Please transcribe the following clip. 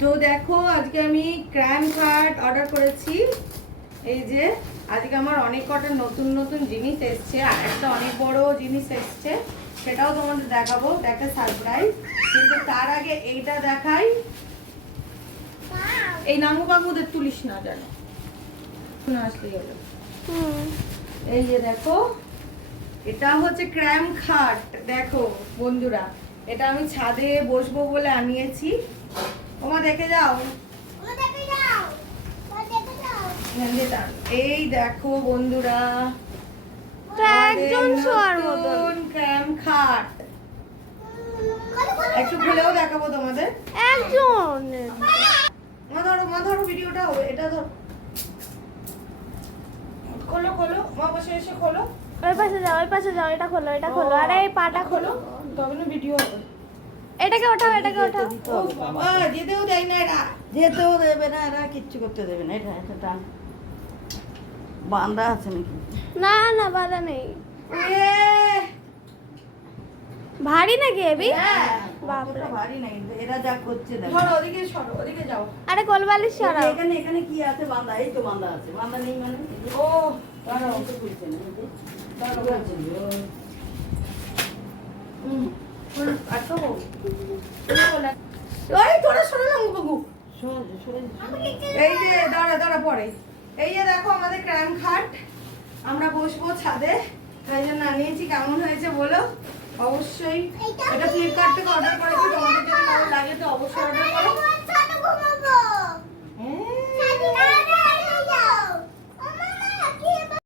তো দেখো আজকে আমি ক্র্যাম খাট অর্ডার করেছি। এই যে আজকে আমার অনেক কটা নতুন নতুন জিনিস এসছে, আর একটা অনেক বড় জিনিস এসছে, সেটাও তোমাদের দেখাবো, একটা সারপ্রাইজ। কিন্তু তার আগে এইটা দেখাই। এই নানু কাকুদের তুলিস না জানো, আসলেই হলো। এই যে দেখো, এটা হচ্ছে ক্র্যাম খাট। দেখো বন্ধুরা, এটা আমি ছাদে বসবো বলে আনিয়েছি। ওমা দেখে যাও, এই দেখো বন্ধুরা, একজন শোয়ার মতন ক্র্যাম খাট। একটু খুলেও দেখাবো তোমাদের। একজন মা ধরো ভিডিওটা হবে, এটা ধরো, খোলো খোলো, মা বসে এসে খোলো। ওই পাশে যাও, ওই পাশে যাও, এটা খোলো, এটা খোলো, আরে এই পাটা খোলো, তবে না ভিডিও হবে। এটাকে ওঠাও, এটাকে ওঠাও। ও বাবা, যেতেও দেয় না এরা, যেতেও দেবে না, এরা কিচ্ছু করতে দেবে না। এটা এটা টান বাঁধা আছে নাকি? না না বাধা নেই। এ, ভারী নাকি এবি? হ্যাঁ, বাপরে। অতটা ভারী নাই, এরা যা করছে দেখো। ধরো ওদিকে সরো, ওদিকে যাও। আরে কোলবালিশ সরাও। এখানে এখানে কি আছে? বাঁধা, এই তো বাঁধা আছে। বাঁধা নেই মানে এই যে, ও ধরো, এই তো খুলছে না, এই যে। ধরো, কি আছে? আর তো বউ। ওই তোরা সরো না বাবু। সরে সরে এই যে দাঁড়া দাঁড়া পরে, এই যে দেখো আমাদের ক্র্যাম খাট, আমরা বসবো ছাদে, তাই জন্য আনিয়েছি। কেমন হয়েছে বলো অবশ্যই। এটা ফ্লিপকার্ট থেকে অর্ডার করেছি, তোমাদের যদি ভালো লাগে তো অবশ্যই অর্ডার করো। হ্যাঁ।